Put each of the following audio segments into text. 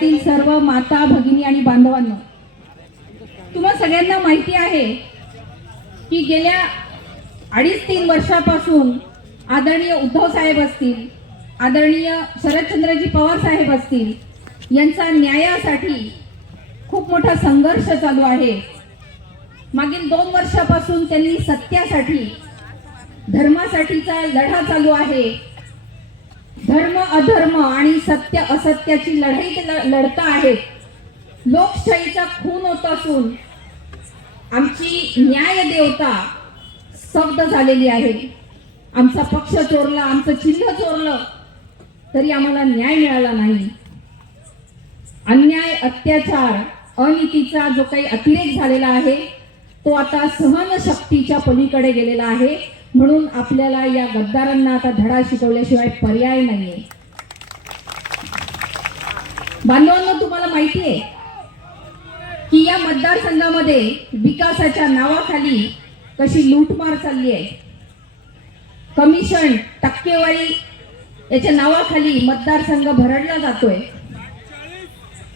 परिवारातील सर्व माता भगिनी आणि बांधवांनो, तुम्हा सगळ्यांना माहिती आहे की गेल्या 2.5-3 वर्षापासून आदरणीय उद्धव साहेब असतील, आदरणीय शरदचंद्रजी पवार साहेब असतील, यांचा न्यायासाठी खूप मोठा संघर्ष चालू आहे। मागील 2 वर्षापासून त्यांनी सत्यासाठी, धर्मासाठीचा लढा चालू आहे। धर्म अधर्म आणि सत्य असत्याची लढाई ते लढता आहेत। लोकशाहीचा खून होत असून आमची न्याय देवता स्तब्ध झालेली आहे। आमचा पक्ष चोरला, आमचं चिन्ह चोरलं तरी आम्हाला न्याय मिळाला नाही। अन्याय, अत्याचार, अनीतीचा जो काही अतिरेक झालेला आहे तो आता सहनशक्तीच्या पलीकडे गेलेला आहे। म्हणून आपल्याला या गद्दारांना आता धडा शिकवल्याशिवाय पर्याय नाहीये। बांधवांनो, तुम्हाला माहिती आहे की या मतदारसंघामध्ये विकासाच्या नावाखाली कशी लूटमार चालली आहे। कमिशन, टक्केवारी याच्या नावाखाली मतदारसंघ भरडला जातोय।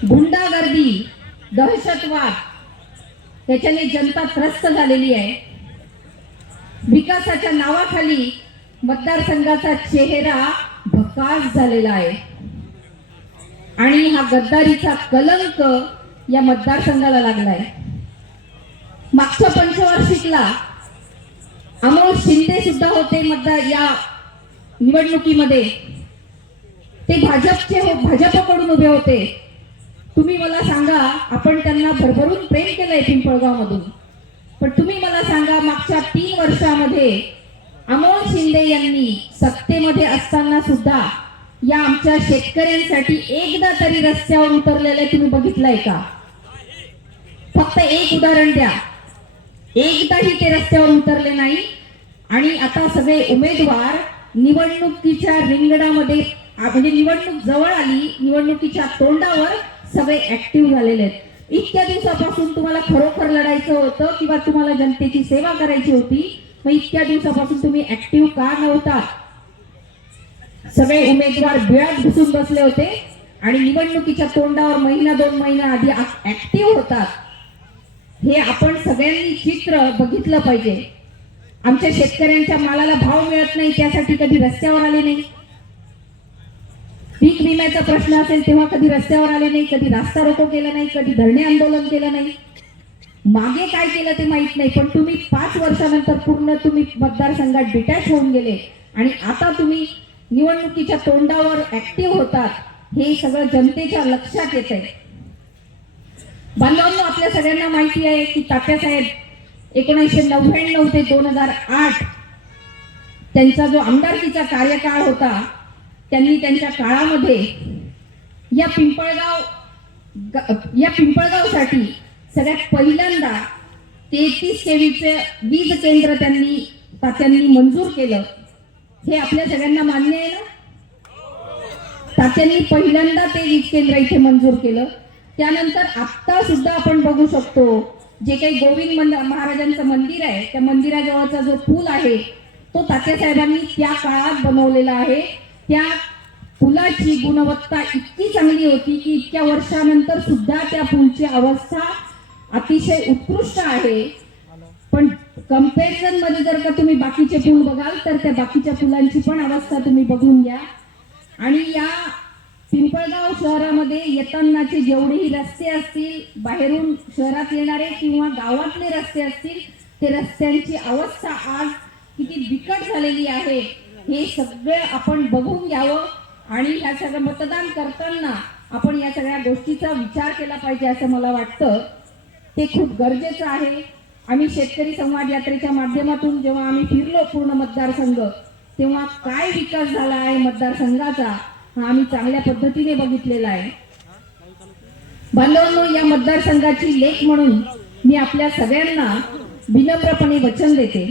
गुंडागर्दी, दहशतवाद याच्याने जनता त्रस्त झालेली आहे। विकासाच्या नावाखाली मतदारसंघाचा चेहरा भकास झालेला आहे आणि हा गद्दारीचा कलंक या मतदारसंघाला लागलाय। मागच्या पंचवार्षिकला अमोल शिंदे सुद्धा होते या निवडणुकीमध्ये। ते भाजपकडून उभे होते। तुम्ही मला सांगा, आपण त्यांना भरभरून प्रेम केलंय पिंपळगाव मधून, पण तुम्ही मला सांगा मागच्या 3 वर्षामध्ये अमोल शिंदे यांनी सत्तेमध्ये असताना सुद्धा या आमच्या शेतकऱ्यांसाठी एकदा तरी रस्त्यावर उतरलेले तुम्ही बघितलंय का? फक्त एक उदाहरण द्या। एकदाही ते रस्त्यावर उतरले नाही। आणि आता सगळे उमेदवार निवडणुकीच्या रिंगणामध्ये, म्हणजे निवडणूक जवळ आली, निवडणुकीच्या तोंडावर सगळे ऍक्टिव्ह झालेले आहेत। इतक्या दिवसापासून तुम्हाला खरोखर लढायचं होतं किंवा तुम्हाला जनतेची सेवा करायची होती, मग इतक्या दिवसापासून तुम्ही ऍक्टिव्ह का नव्हता? सगळे उमेदवार बिळात घुसून बसले होते आणि निवडणुकीच्या तोंडावर महिना 2 महिना आधी ऍक्टिव्ह होतात। हे आपण सगळ्यांनी चित्र बघितलं पाहिजे। आमच्या शेतकऱ्यांच्या मालाला भाव मिळत नाही त्यासाठी कधी रस्त्यावर आले नाही। पीक विम्याचा प्रश्न असेल तेव्हा कधी रस्त्यावर आले नाही, कधी रास्ता रोको केला नाही, कधी धरणे आंदोलन केलं नाही। मागे काय केलं ते माहित नाही, पण तुम्ही 5 वर्षानंतर पूर्ण तुम्ही मतदारसंघात डिटॅच होऊन गेले आणि आता तुम्ही निवडणुकीच्या तोंडावर ऍक्टिव्ह होतात। हे सगळं जनतेच्या लक्षात येत आहे। बांधवांनो, आपल्या सगळ्यांना माहिती आहे की तात्यासाहेब 1999 ते 2008 त्यांचा जो आमदारकीचा कार्यकाळ होता, त्यांनी त्यांच्या काळामध्ये या पिंपळगावसाठी सगळ्यात पहिल्यांदा 33 केवीचे वीज केंद्र तात्यांनी मंजूर केलं। हे आपल्या सगळ्यांना मान्य आहे ना? तात्यांनी पहिल्यांदा ते वीज केंद्र इथे मंजूर केलं। त्यानंतर आता सुद्धा आपण बघू शकतो, जे काही गोविंद महाराजांचं मंदिर आहे त्या मंदिराजवळचा जो पूल आहे तो तात्यासाहेबांनी त्या काळात बनवलेला आहे। त्या पुलाची गुणवत्ता इतकी चांगली होती की इतक्या वर्षानंतर सुद्धा त्या पूलची अवस्था अतिशय उत्कृष्ट आहे। पण कंपॅरिझन मध्ये जर का तुम्ही बाकीचे पूल बघाल तर त्या बाकीच्या पुलांची पण अवस्था तुम्ही बघून घ्या। आणि या पिंपळगाव शहरामध्ये येतानाचे जेवढेही रस्ते असतील, बाहेरून शहरात येणारे किंवा गावातले रस्ते असतील, ते रस्त्यांची अवस्था आज किती बिकट झालेली आहे हे सगळे आपण बघून घ्यावं। आणि ह्या सगळं मतदान करताना आपण या सगळ्या गोष्टीचा विचार केला पाहिजे असं मला वाटतं। ते खूप गरजेचं आहे। आम्ही शेतकरी संवाद यात्रेच्या माध्यमातून जेव्हा आम्ही फिरलो पूर्ण मतदारसंघ, तेव्हा काय विकास झाला आहे मतदारसंघाचा हा आम्ही चांगल्या पद्धतीने बघितलेला आहे। बांधवांनो, या मतदारसंघाची लेख म्हणून मी आपल्या सगळ्यांना विनम्रपणे वचन देते,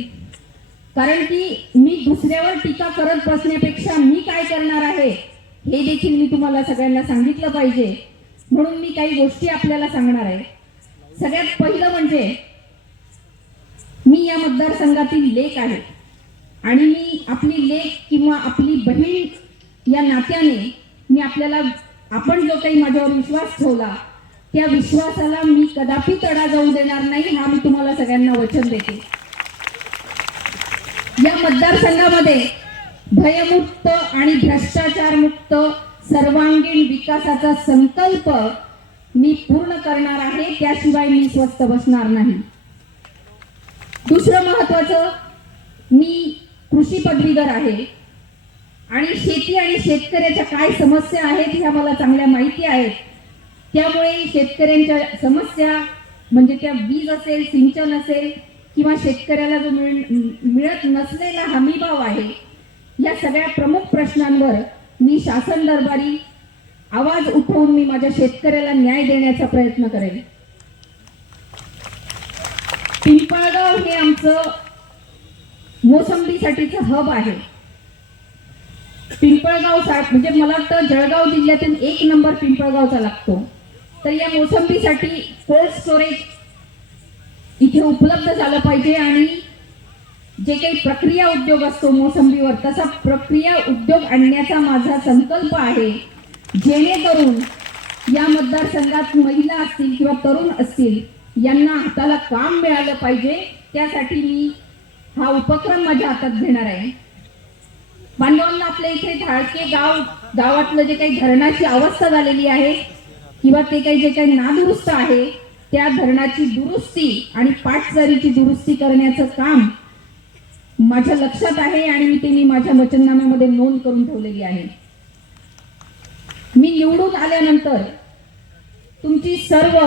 कारण की मी दुसऱ्यावर टीका करत बसण्यापेक्षा मी काय करणार आहे हे देखील मी तुम्हाला सगळ्यांना सांगितलं पाहिजे। म्हणून मी काही गोष्टी आपल्याला सांगणार आहे। सगळ्यात पहिलं म्हणजे मी या मतदारसंघातील लेक आहे आणि मी आपली लेक किंवा आपली बहीण या नात्याने मी आपल्याला आपण जो काही माझ्यावर विश्वास ठेवला त्या विश्वासाला मी कदापि तडा जाऊ देणार नाही, हा मी तुम्हाला सगळ्यांना वचन देते. या मतदारसंघामध्ये भयमुक्त आणि भ्रष्टाचार मुक्त सर्वांगीण विकासाचा संकल्प मी पूर्ण करणार आहे, त्याशिवाय मी स्वस्थ बसणार नाही. दुसरं महत्वाचं, मी कृषी पदवीधर आहे आणि शेती आणि शेतकऱ्याच्या काय समस्या आहेत ह्या मला चांगल्या माहिती आहेत. त्यामुळे शेतकऱ्यांच्या समस्या म्हणजे त्या वीज असेल, सिंचन असेल किंवा शेतकऱ्याला जो मिळत नसलेला हमीभाव आहे, या सगळ्या प्रमुख प्रश्नांवर मी शासन दरबारी आवाज उठवून मी माझ्या शेतकऱ्याला न्याय देण्याचा प्रयत्न करेन. पिंपळगाव हे आमचं मोसंबीसाठीचं हब आहे. पिंपळगाव म्हणजे मला वाटतं जळगाव जिल्ह्यातून 1 नंबर पिंपळगावचा लागतो. तर या मोसंबीसाठी कोल्ड स्टोरेज इथे उपलब्ध झालं पाहिजे आणि जे काही प्रक्रिया उद्योग असतो मोसंबीवर, तसा प्रक्रिया उद्योग आणण्याचा माझा संकल्प आहे, जेणेकरून या मतदारसंघात महिला असतील किंवा तरुण असतील यांना हाताला काम मिळालं पाहिजे. त्यासाठी मी हा उपक्रम माझ्या हातात घेणार आहे. बांधवांना, आपल्या इथे धाळके गावातलं जे काही धरणाची अवस्था झालेली आहे किंवा ते काही जे काही नादुरुस्त आहे, त्या धरणाची दुरुस्ती आणि पाटसरीची दुरुस्ती करण्याचं काम माझ्या लक्षात आहे आणि मी माझ्या वचननाम्यामध्ये नोंद करून ठेवलेली आहे. मी निवडून आल्यानंतर तुमची सर्व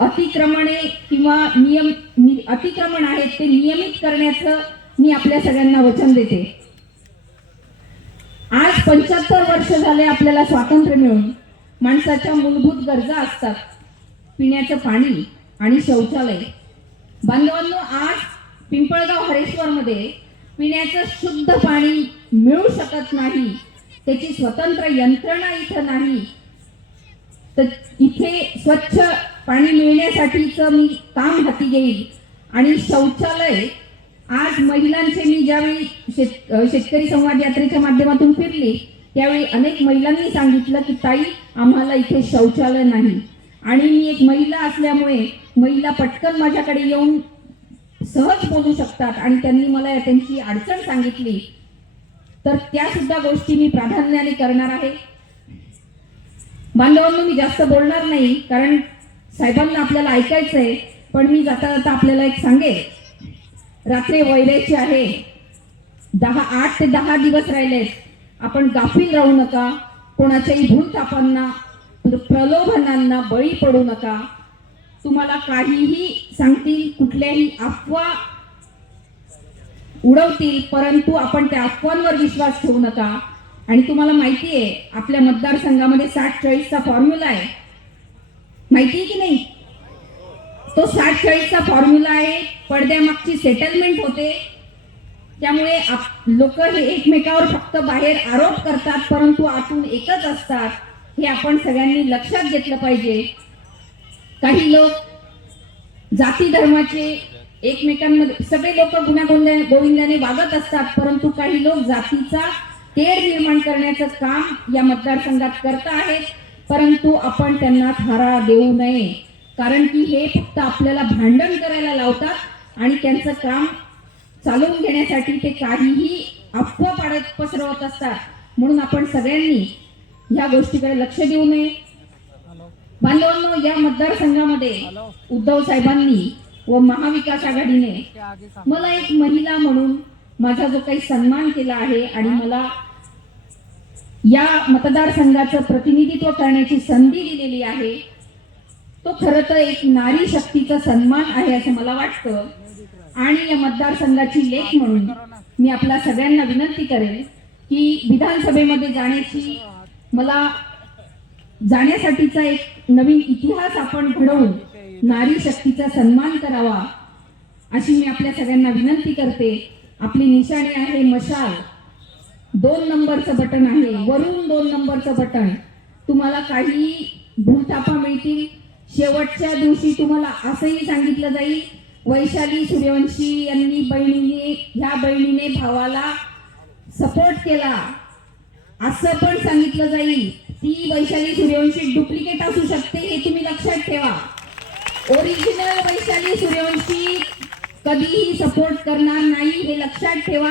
अतिक्रमणे किंवा अतिक्रमण आहेत ते नियमित करण्याचं मी आपल्या सगळ्यांना वचन देते. आज 75 वर्ष झाले आपल्याला स्वातंत्र्य मिळून. माणसाच्या मूलभूत गरजा असतात, पिण्याचं पाणी आणि शौचालय. बांधवांनो, आज पिंपळगाव हरेश्वरमध्ये पिण्याचं शुद्ध पाणी मिळू शकत नाही, त्याची स्वतंत्र यंत्रणा इथं नाही. तर इथे स्वच्छ पाणी मिळण्यासाठीचं मी काम हाती घेईल. आणि शौचालय, आज महिलांचे मी ज्यावेळी शेतकरी संवाद यात्रेच्या माध्यमातून फिरली त्यावेळी अनेक महिलांनी सांगितलं की ताई, आम्हाला इथे शौचालय नाही. आणि मी एक महिला असल्यामुळे महिला पटकन माझ्याकडे येऊन सहज बोलू शकतात आणि त्यांनी मला त्यांची अडचण सांगितली, तर त्या सुद्धा गोष्टी मी प्राधान्याने करणार आहे. बांधवांनो, मी जास्त बोलणार नाही कारण साहेबांना आपल्याला ऐकायचंय, पण मी जाता जाता आपल्याला एक सांगेल. रात्री वैराची आहे, 8 ते 10 दिवस राहिलेत. आपण गाफील राहू नका, कोणाच्याही भूलथापांना प्रलोभनांना बळी पडू नका. तुम्हाला काहीही सांगतील, कुठल्याही अफवा उडवतील, परंतु आपण त्या अफवांवर विश्वास ठेवू नका. आणि तुम्हाला माहिती आहे आपल्या मतदारसंघामध्ये 60-40चा फॉर्म्युला आहे, माहिती आहे की नाही? तो 60-40चा फॉर्म्युला आहे. पडद्यामागची सेटलमेंट होते. त्यामुळे लोक हे एकमेकावर फक्त बाहेर आरोप करतात, परंतु आतून एकच असतात. हे आपण सगळ्यांनी लक्षात घेतलं पाहिजे. काही लोक जाती धर्माचे एकमेकांमध्ये, सगळे लोक गुण्यागोविंदाने वागत असतात, परंतु काही लोक जातीचा तेढ निर्माण करण्याचं काम या मतदारसंघात करत आहेत. परंतु आपण त्यांना थारा देऊ नये, कारण की हे फक्त आपल्याला भांडण करायला लावतात आणि त्यांचं काम चालवून घेण्यासाठी ते काहीही अफवा पसरवत असतात. म्हणून आपण सगळ्यांनी ह्या गोष्टीकडे लक्ष देऊ नये. बांधवांनो, या मतदारसंघामध्ये उद्धव साहेबांनी व महाविकास आघाडीने मला एक महिला म्हणून माझा जो काही सन्मान केला आहे आणि मला या मतदारसंघाचं प्रतिनिधित्व करण्याची संधी दिलेली आहे, तो खरं तर एक नारी शक्तीचा सन्मान आहे असं मला वाटतं. आणि या मतदारसंघाची लेख म्हणून मी आपल्या सगळ्यांना विनंती करेन की विधानसभेमध्ये जाण्यासाठीचा एक नवीन इतिहास आपण घडवून नारी शक्तीचा सन्मान करावा अशी मी आपल्या सगळ्यांना विनंती करते. आपली निशाणी आहे मशाल, 2 नंबरचं बटन आहे, वरून 2 नंबरचं बटन. तुम्हाला काही भूलथापा मिळतील. शेवटच्या दिवशी तुम्हाला असंही सांगितलं जाईल, वैशाली सूर्यवंशी यांनी बहिणीने भावाला सपोर्ट केला असं पण सांगितलं जाईल. ती वैशाली सूर्यवंशी डुप्लिकेट असू शकते हे तुम्ही लक्षात ठेवा. ओरिजिनल वैशाली सूर्यवंशी कधीही सपोर्ट करणार नाही हे लक्षात ठेवा.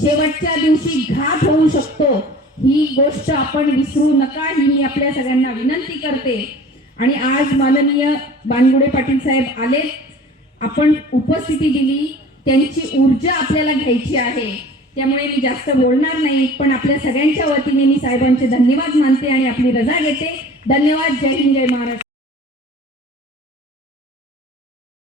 शेवटच्या दिवशी घात होऊ शकतो ही गोष्ट आपण विसरू नका ही मी आपल्या सगळ्यांना विनंती करते. आणि आज माननीय बानगुडे पाटील साहेब आले, आपण उपस्थिती दिली, त्यांची ऊर्जा आपल्याला घ्यायची आहे. त्यामुळे मी जास्त बोलणार नाही, पण आपल्या सगळ्यांच्या वतीने मी साहेबांचे धन्यवाद मानते आणि आपली रजा घेते. धन्यवाद. जय हिंद, जय महाराष्ट्र.